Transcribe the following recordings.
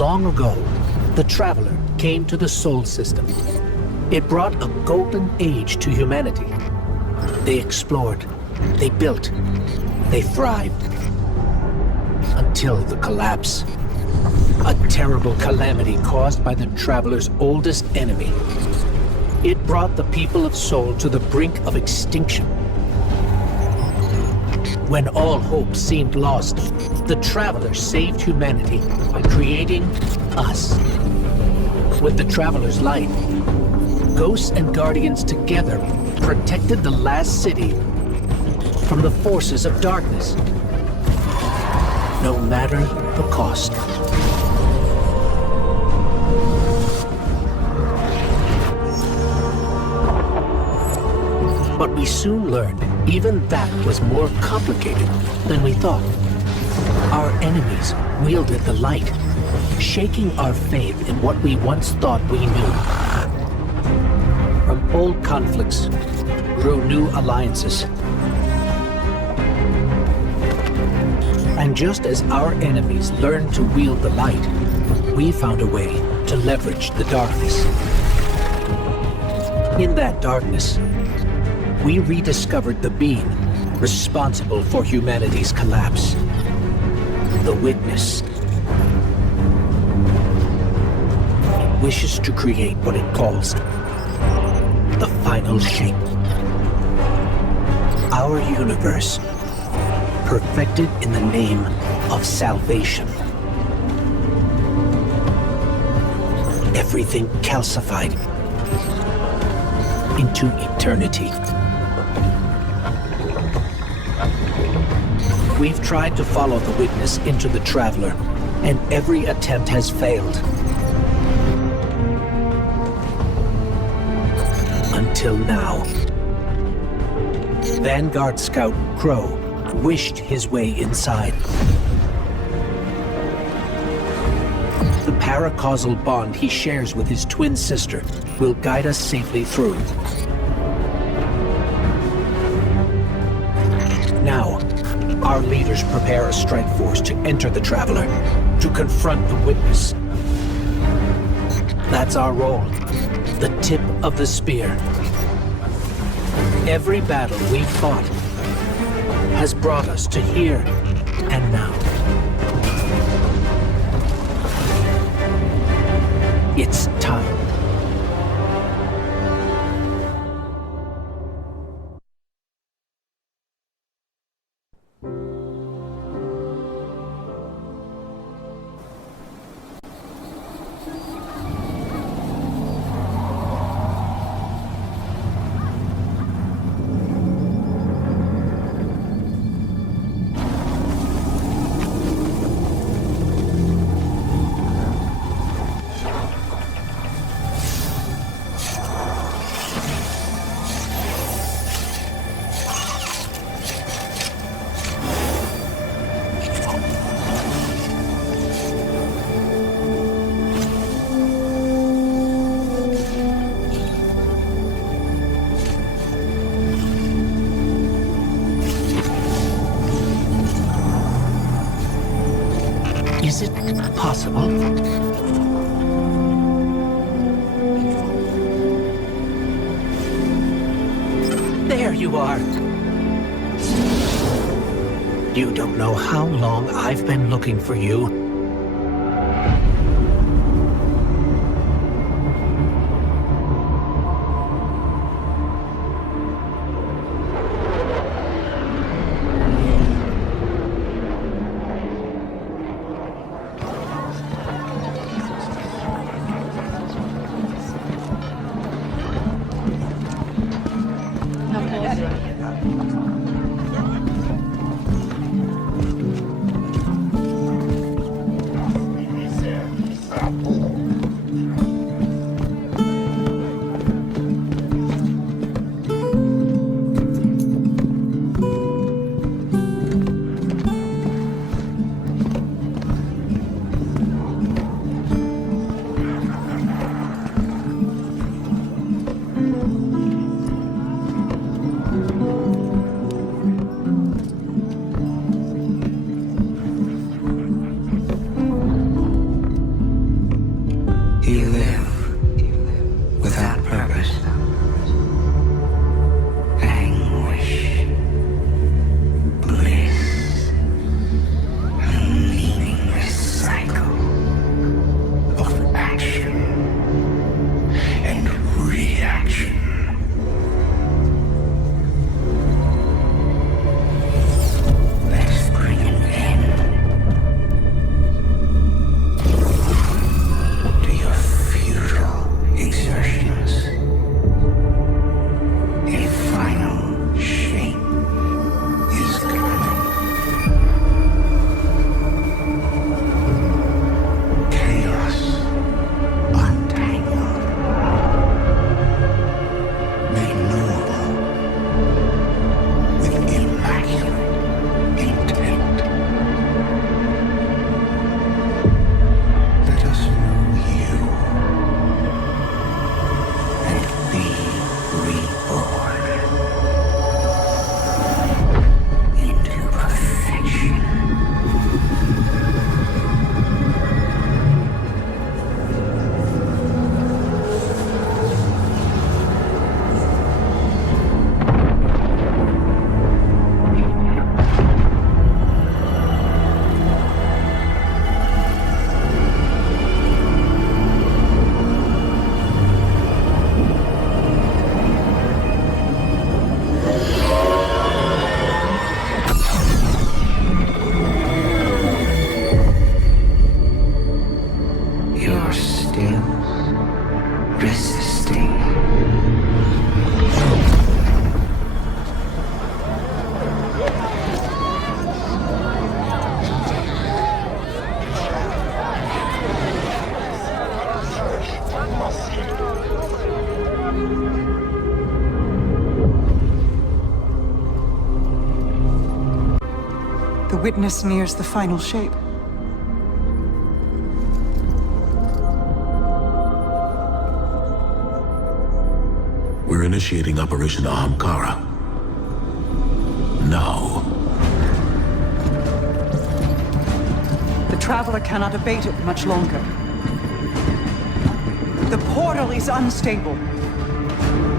Long ago, the Traveler came to the Sol system. It brought a golden age to humanity. They explored, they built, they thrived. Until the collapse. A terrible calamity caused by the Traveler's oldest enemy. It brought the people of Sol to the brink of extinction. When all hope seemed lost, the Traveler saved humanity by creating us. With the Traveler's light, Ghosts and Guardians together protected the last city from the forces of darkness, no matter the cost. But we soon learned even that was more complicated than we thought. Our enemies wielded the light, shaking our faith in what we once thought we knew. From old conflicts grew new alliances. And just as our enemies learned to wield the light, we found a way to leverage the darkness. In that darkness, we rediscovered the being responsible for humanity's collapse. The Witness. It wishes to create what it calls the final shape. Our universe, perfected in the name of salvation. Everything calcified into eternity. We've tried to follow the Witness into the Traveler, and every attempt has failed. Until now. Vanguard Scout Crow wished his way inside. The paracausal bond he shares with his twin sister will guide us safely through. Now, our leaders prepare a strike force to enter the Traveler, to confront the Witness. That's our role, the tip of the spear. Every battle we've fought has brought us to here and now. It's time. Is it possible? There you are! You don't know how long I've been looking for you. The witness nears the final shape. We're initiating Operation Ahamkara. Now. The Traveler cannot abate it much longer. The portal is unstable.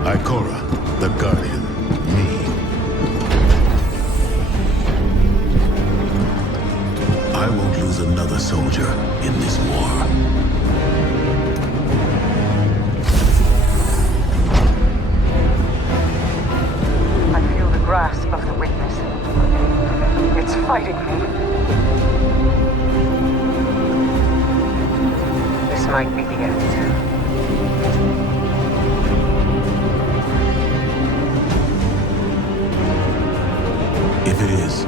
Ikora, the Guardian, me. I won't lose another soldier in this war. I feel the grasp of the witness. It's fighting me. This might be the end. If it is,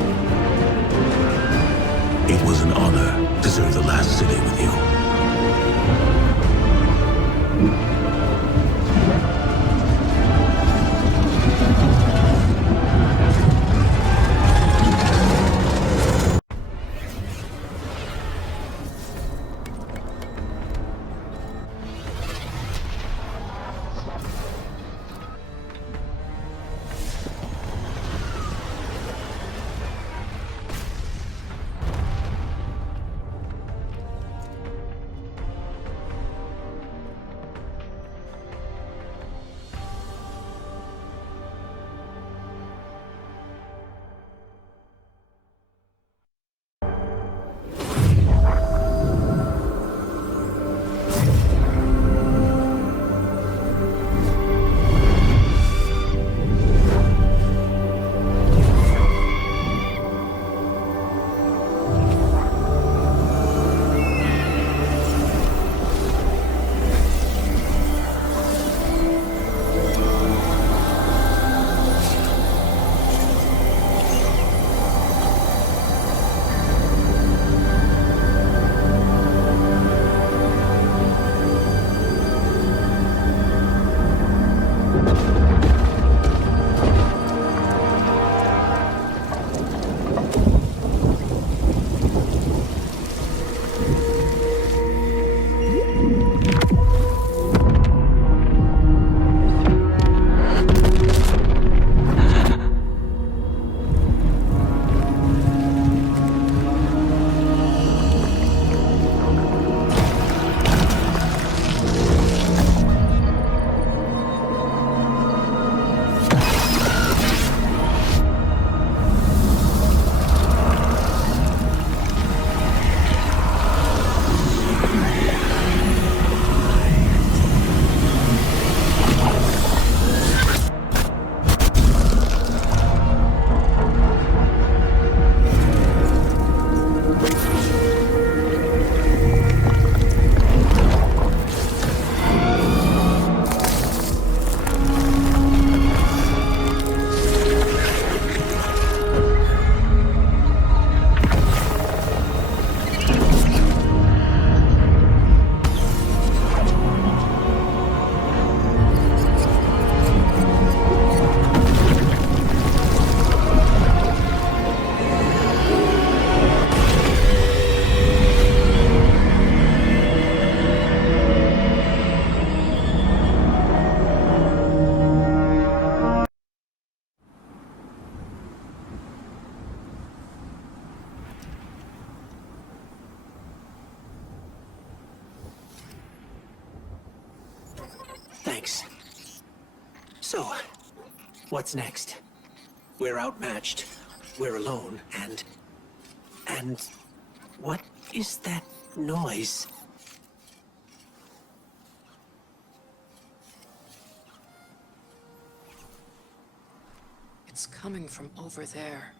it was an honor to serve the last city with you. Thanks. So, what's next? We're outmatched. We're alone, and what is that noise? It's coming from over there.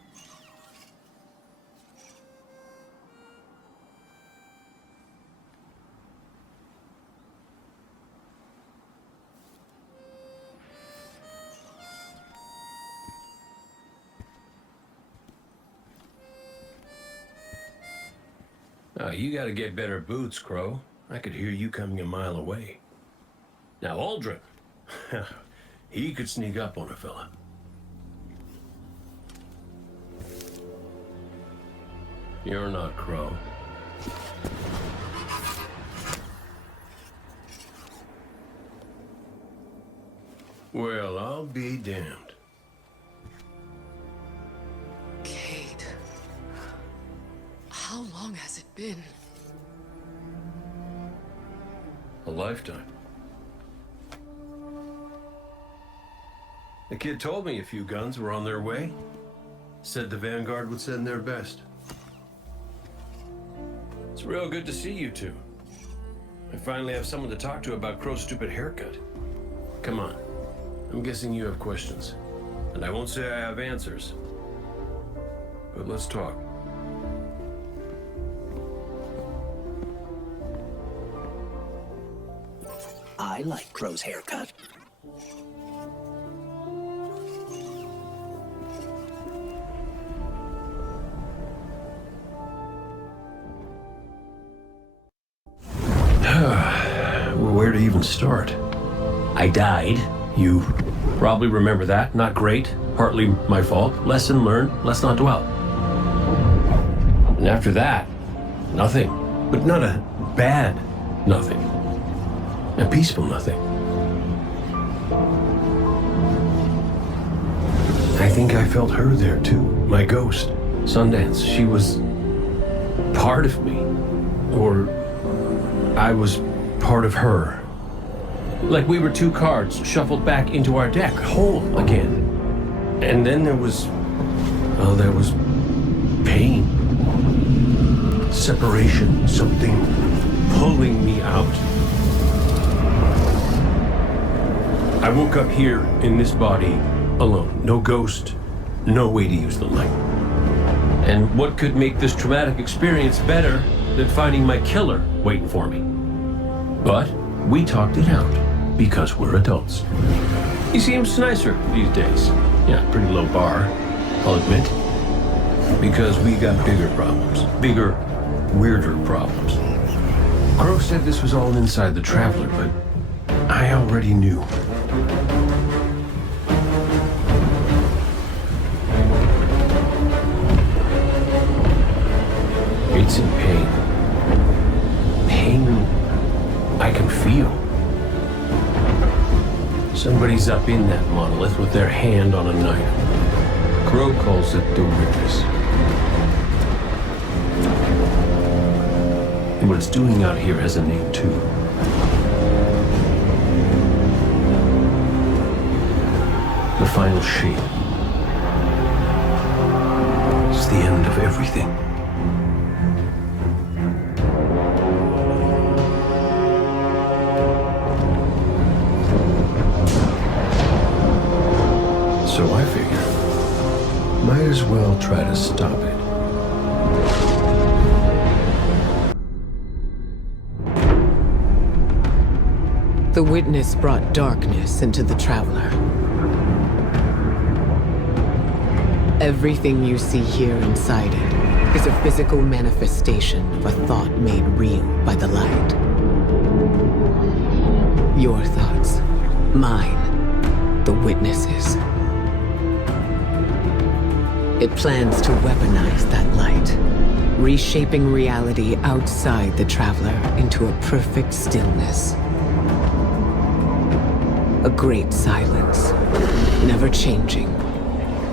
You gotta get better boots, Crow. I could hear you coming a mile away. Now, Aldrin. He could sneak up on a fella. You're not Crow. Well, I'll be damned. Cade. How long has it been? A lifetime. The kid told me a few guns were on their way. Said the Vanguard would send their best. It's real good to see you two. I finally have someone to talk to about Crow's stupid haircut. Come on. I'm guessing you have questions. And I won't say I have answers. But let's talk. I like Crow's haircut. Where to even start? I died. You probably remember that. Not great. Partly my fault. Lesson learned. Let's not dwell. And after that, nothing. But not a bad nothing. A peaceful nothing. I think I felt her there too. My ghost. Sundance. She was part of me. Or I was part of her. Like we were two cards shuffled back into our deck, whole again. And then there was pain. Separation, something pulling me out. I woke up here in this body alone. No ghost, no way to use the light. And what could make this traumatic experience better than finding my killer waiting for me? But we talked it out because we're adults. He seems nicer these days. Yeah, pretty low bar, I'll admit. Because we got bigger problems. Bigger, weirder problems. Crow said this was all inside the Traveler, but I already knew. It's in pain. Pain I can feel. Somebody's up in that monolith with their hand on a knife. Crow calls it the Witness. And what it's doing out here has a name too. The final shape. It's the end of everything. So I figure, might as well try to stop it. The Witness brought darkness into the Traveler. Everything you see here inside it is a physical manifestation of a thought made real by the light. Your thoughts, mine, the Witness's. It plans to weaponize that light, reshaping reality outside the Traveler into a perfect stillness. A great silence, never changing,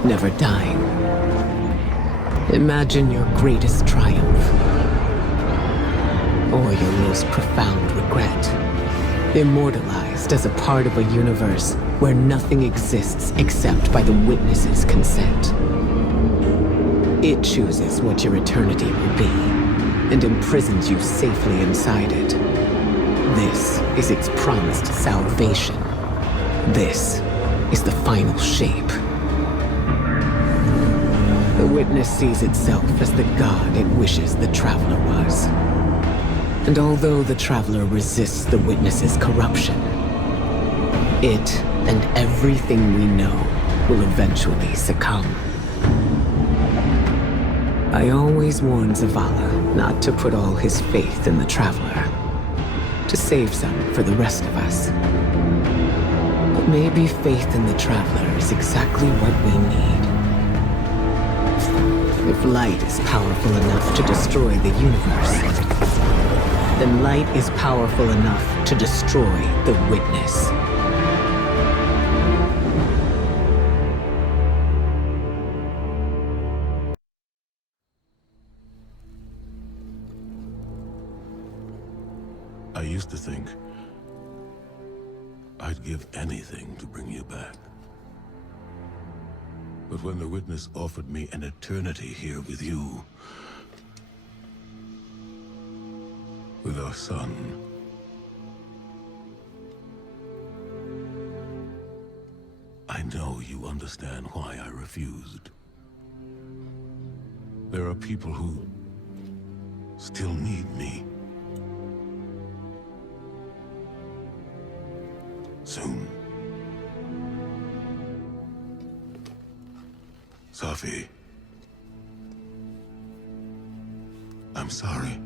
never dying. Imagine your greatest triumph, or your most profound regret, immortalized as a part of a universe where nothing exists except by the Witness's consent. It chooses what your eternity will be, and imprisons you safely inside it. This is its promised salvation. This is the final shape. The Witness sees itself as the god it wishes the Traveler was. And although the Traveler resists the Witness's corruption, it and everything we know will eventually succumb. I always warn Zavala not to put all his faith in the Traveler, to save some for the rest of us. But maybe faith in the Traveler is exactly what we need. If light is powerful enough to destroy the universe, then light is powerful enough to destroy the Witness. I used to think I'd give anything to bring you back. But when the Witness offered me an eternity here with you, with our son, I know you understand why I refused. There are people who still need me. Soon. Safi. I'm sorry.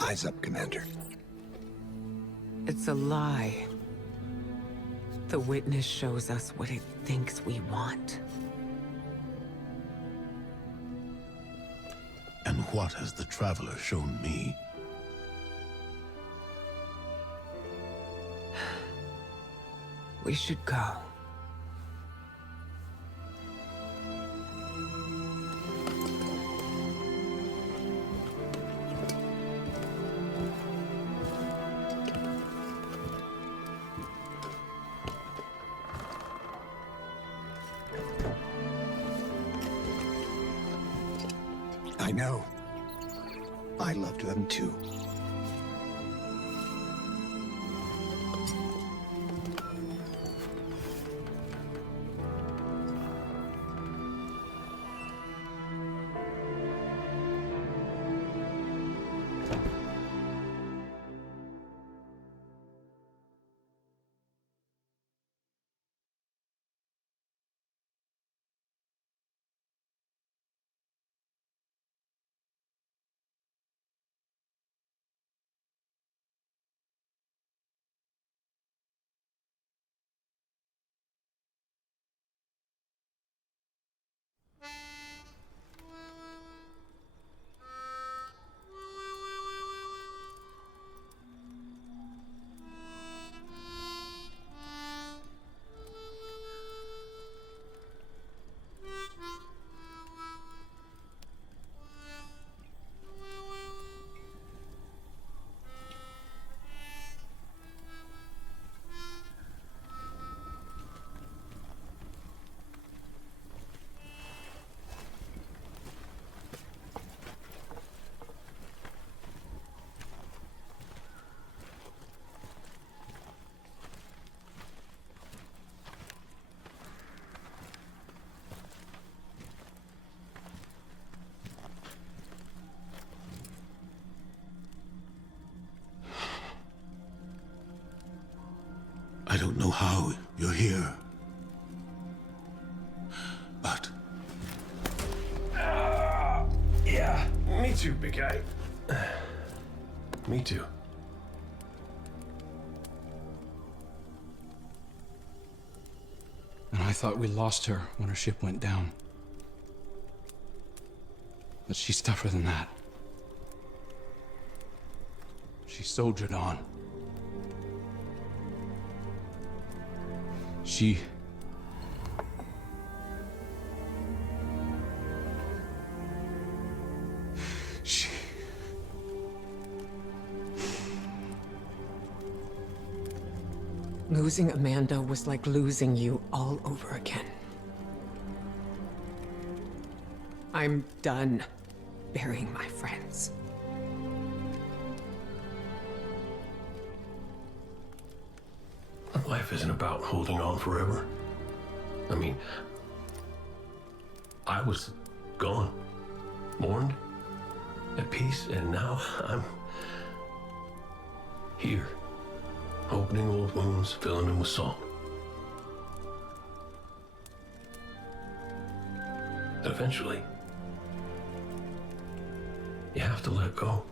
Eyes up, Commander. It's a lie. The Witness shows us what it thinks we want. And what has the Traveler shown me? We should go. I know. I loved them too. I don't know how you're here. But Yeah, me too, big guy. Me too. And I thought we lost her when her ship went down. But she's tougher than that. She soldiered on. She... Losing Amanda was like losing you all over again. I'm done burying my friends. Life isn't about holding on forever. I mean, I was gone, mourned, at peace, and now I'm here, opening old wounds, filling them with salt. Eventually, you have to let go.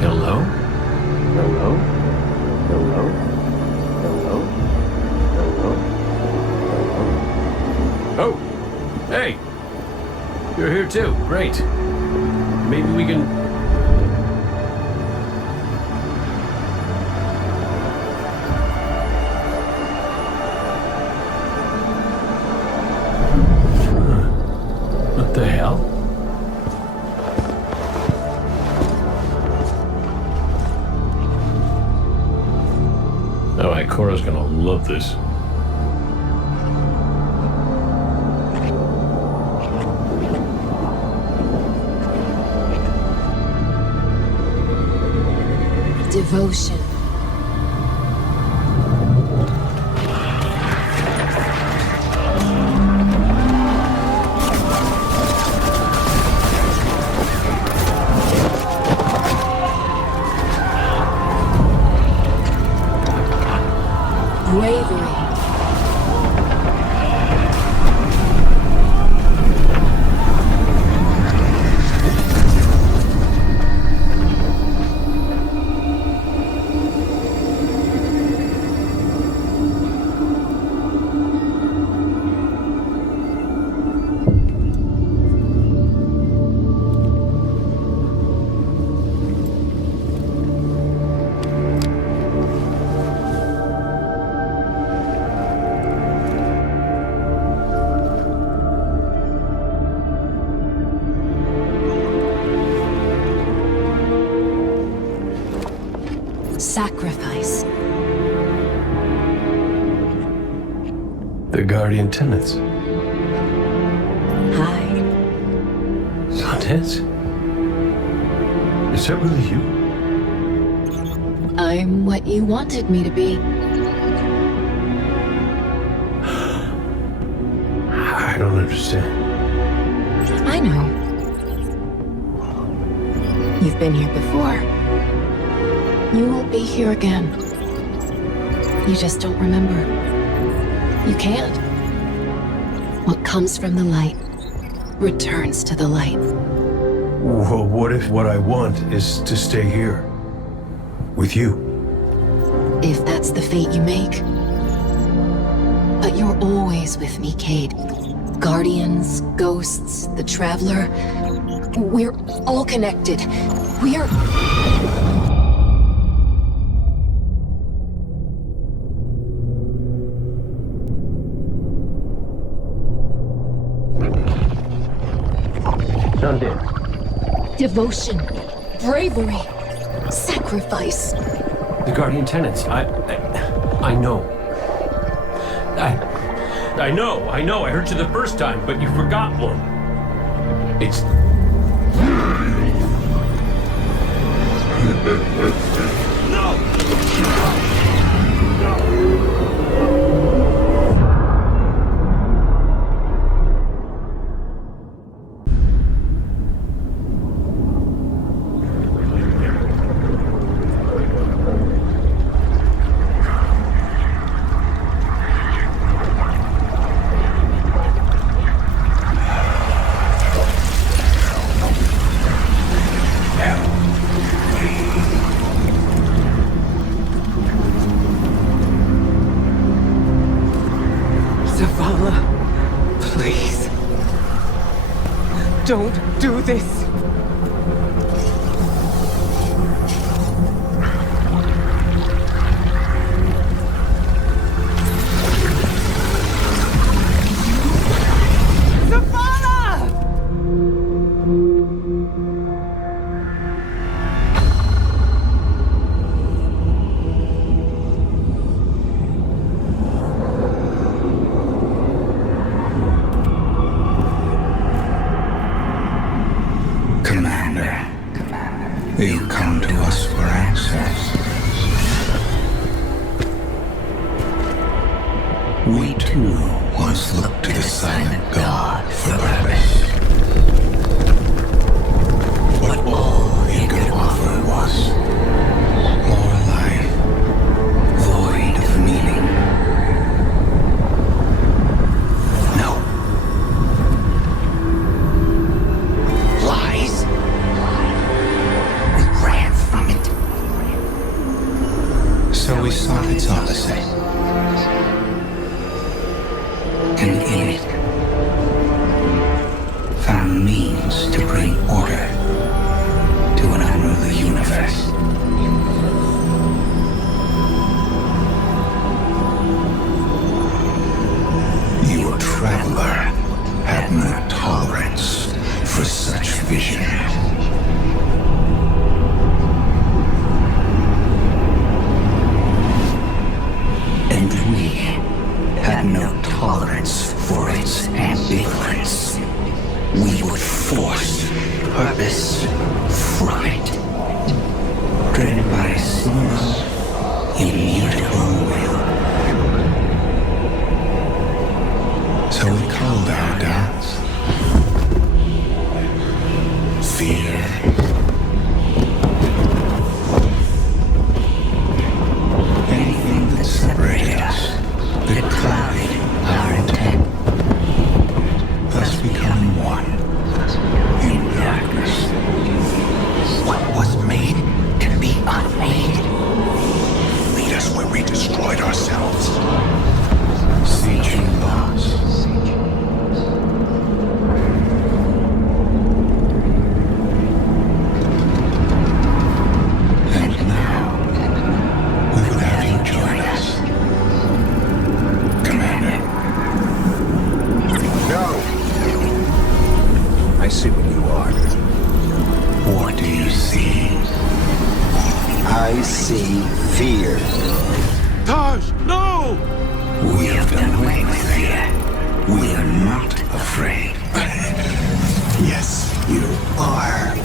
Hello? Hello? Hello? Hello? Hello? Hello? Oh! Hey! You're here too. Great. Maybe we can... What the hell? Alright, Cora's gonna love this. Devotion. Bravery. Sacrifice. The Guardian Tenants. Hi. Sundance? Is that really you? I'm what you wanted me to be. I don't understand. I know. You've been here before. You will be here again. You just don't remember. You can't. What comes from the light returns to the light. Well, what if what I want is to stay here? With you? If that's the fate you make. But you're always with me, Cade. Guardians, ghosts, the Traveler. We're all connected. We're... Sundance. Devotion, bravery, sacrifice. The Guardian Tenants. I know. I know. I heard you the first time, but you forgot one. It's... Please. Don't do this. We too once looked to the silent god for purpose. But all he could offer was more life, void of meaning. No. Lies. We ran from it. So we sought its opposite. And in it, found means to bring order to an unruly universe. Your traveler had no tolerance for such vision. And we had no tolerance for its ambivalence. We would force purpose from it, driven by a single, immutable will. So we called our doubts fear. Anything that separated us, that clouded our intent, thus becoming one in darkness. What was made can be unmade. Lead us where we destroyed ourselves. Sieging lost. And now, we will have you join us. Commander. No! I see what you are. What do you see? I see fear. Taj, no! We have done away with fear. We are not afraid. Yes, you are.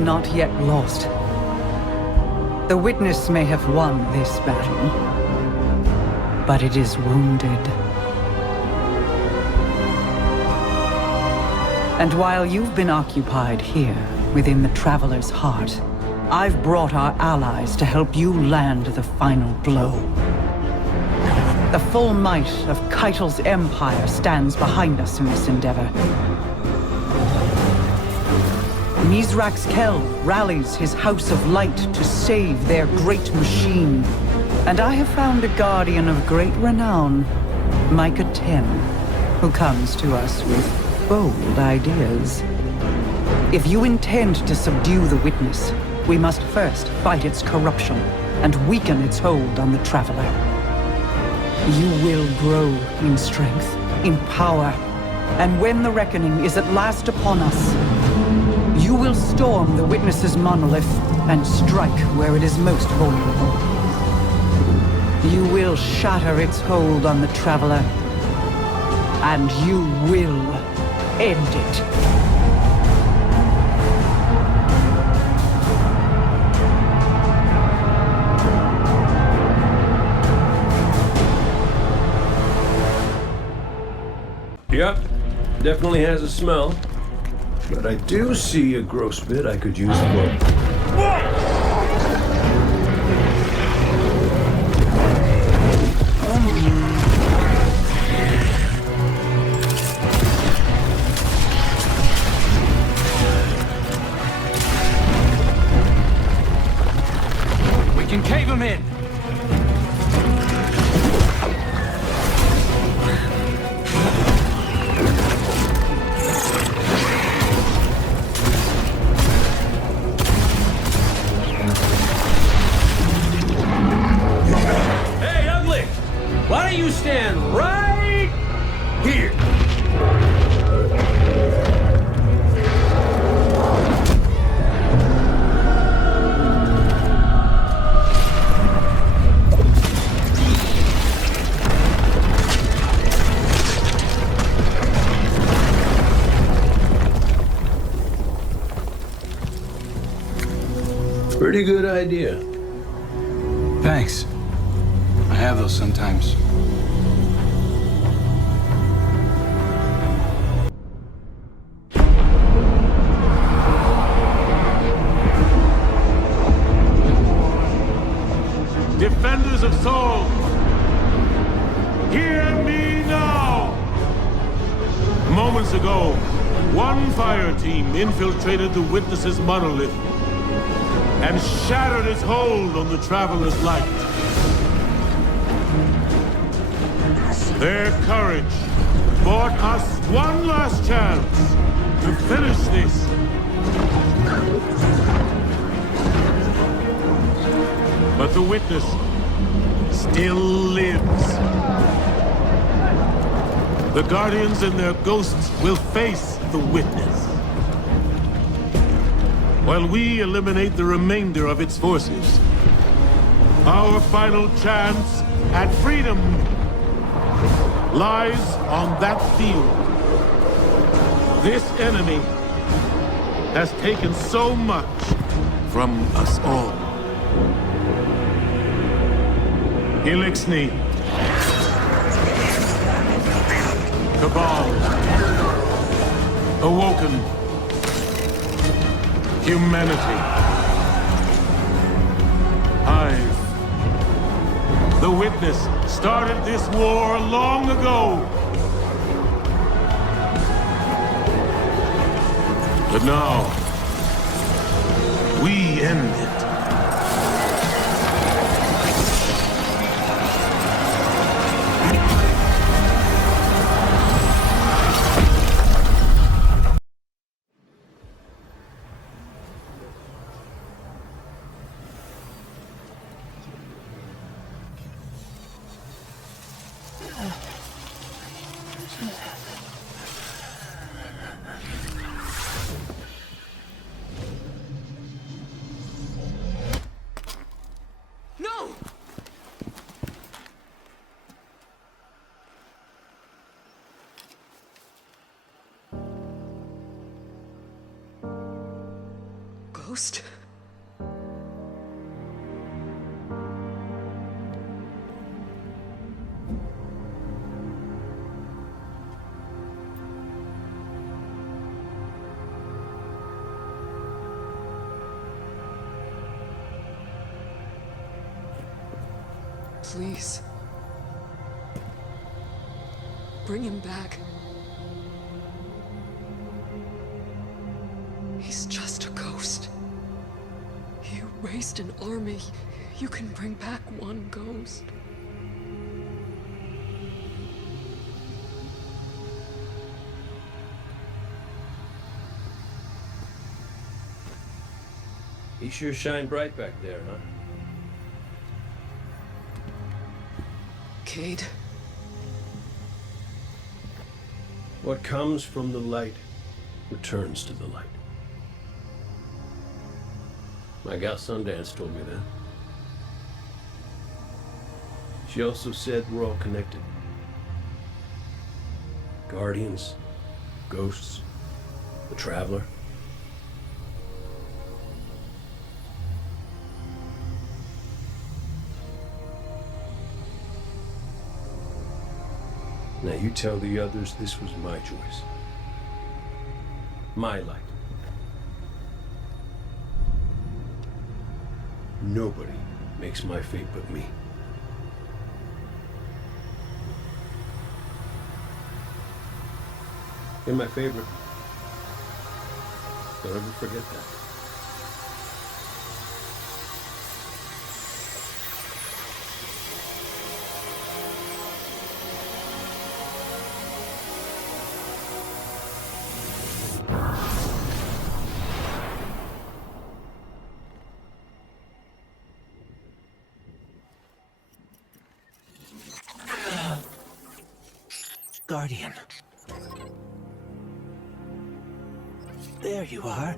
is not yet lost. The Witness may have won this battle, but it is wounded. And while you've been occupied here, within the Traveler's heart, I've brought our allies to help you land the final blow. The full might of Keitel's empire stands behind us in this endeavor. Mizrax Kel rallies his House of Light to save their great machine. And I have found a guardian of great renown, Micah 10, who comes to us with bold ideas. If you intend to subdue the Witness, we must first fight its corruption and weaken its hold on the Traveler. You will grow in strength, in power, and when the reckoning is at last upon us, you will storm the Witness's monolith and strike where it is most vulnerable. You will shatter its hold on the Traveler, and you will end it. Yep, definitely has a smell. But I do see a gross bit I could use for... We can cave him in! Why don't you stand right here? Pretty good idea. Thanks. I have those sometimes. Defenders of Sol, hear me now! Moments ago, one fire team infiltrated the Witness's monolith and shattered its hold on the Traveler's light. Their courage bought us one last chance to finish this. But the Witness still lives. The Guardians and their ghosts will face the Witness, while we eliminate the remainder of its forces. Our final chance at freedom lies on that field. This enemy has taken so much from us all. Elixni, Cabal, Awoken, humanity, Hive. The Witness started this war long ago. But now, we end it. ghost. Please. Bring him back. He's just a ghost. You raised an army. You can bring back one ghost. He sure shined bright back there, huh? Cade. What comes from the light returns to the light. My gal Sundance told me that. She also said we're all connected. Guardians, ghosts, the Traveler. Now you tell the others this was my choice. My light. Nobody makes my fate but me. You're my favorite. Don't ever forget that. Guardian. There you are.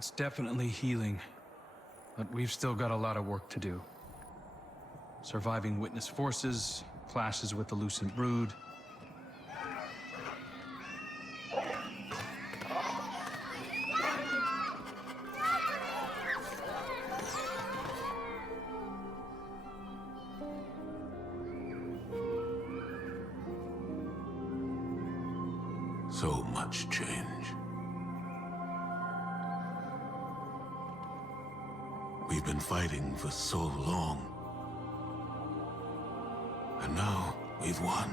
It's definitely healing, but we've still got a lot of work to do. Surviving witness forces, clashes with the Lucent Brood. So much change. We've been fighting for so long. And now we've won.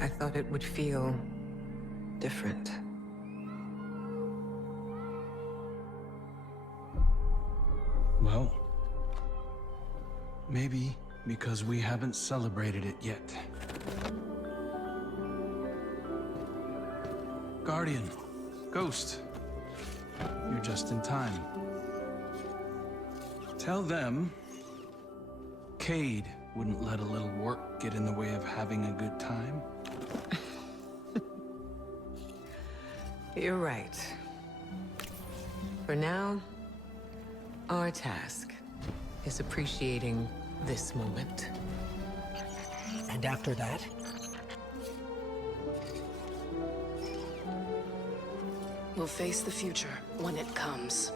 I thought it would feel different. Well, maybe because we haven't celebrated it yet. Guardian, Ghost, you're just in time. Tell them Cade wouldn't let a little work get in the way of having a good time. You're right. For now, our task is appreciating this moment. And after that, We'll face the future when it comes.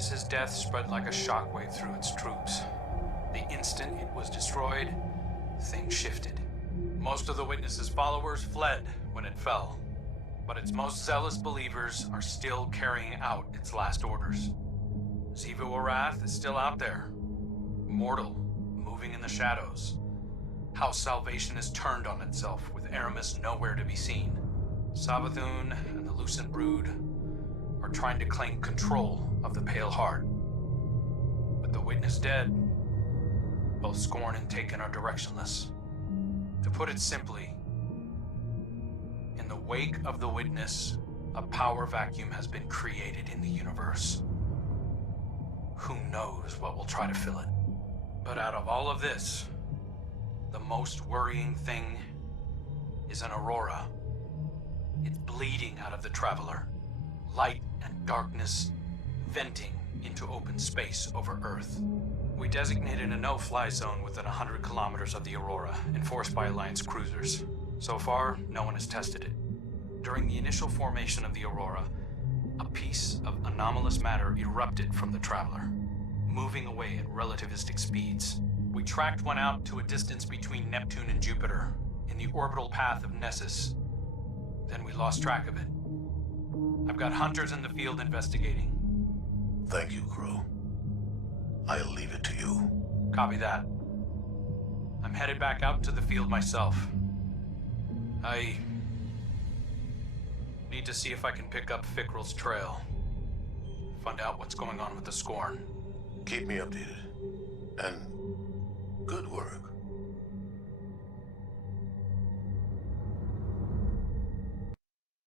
Witness's death spread like a shockwave through its troops. The instant it was destroyed, things shifted. Most of the Witness's followers fled when it fell, but its most zealous believers are still carrying out its last orders. Ziva Warath is still out there, mortal, moving in the shadows. House Salvation is turned on itself, with Aramis nowhere to be seen. Savathun and the Lucent Brood are trying to claim control of the Pale Heart. With the Witness dead, both Scorn and Taken are directionless. To put it simply, in the wake of the Witness, a power vacuum has been created in the universe. Who knows what will try to fill it? But out of all of this, the most worrying thing is an aurora. It's bleeding out of the Traveler. Light and darkness venting into open space over Earth. We designated a no-fly zone within 100 kilometers of the aurora, enforced by Alliance cruisers. So far, no one has tested it. During the initial formation of the aurora, a piece of anomalous matter erupted from the Traveler, moving away at relativistic speeds. We tracked one out to a distance between Neptune and Jupiter, in the orbital path of Nessus. Then we lost track of it. I've got hunters in the field investigating. Thank you, Crow. I'll leave it to you. Copy that. I'm headed back out into the field myself. I need to see if I can pick up Fickrell's trail. Find out what's going on with the Scorn. Keep me updated. And good work.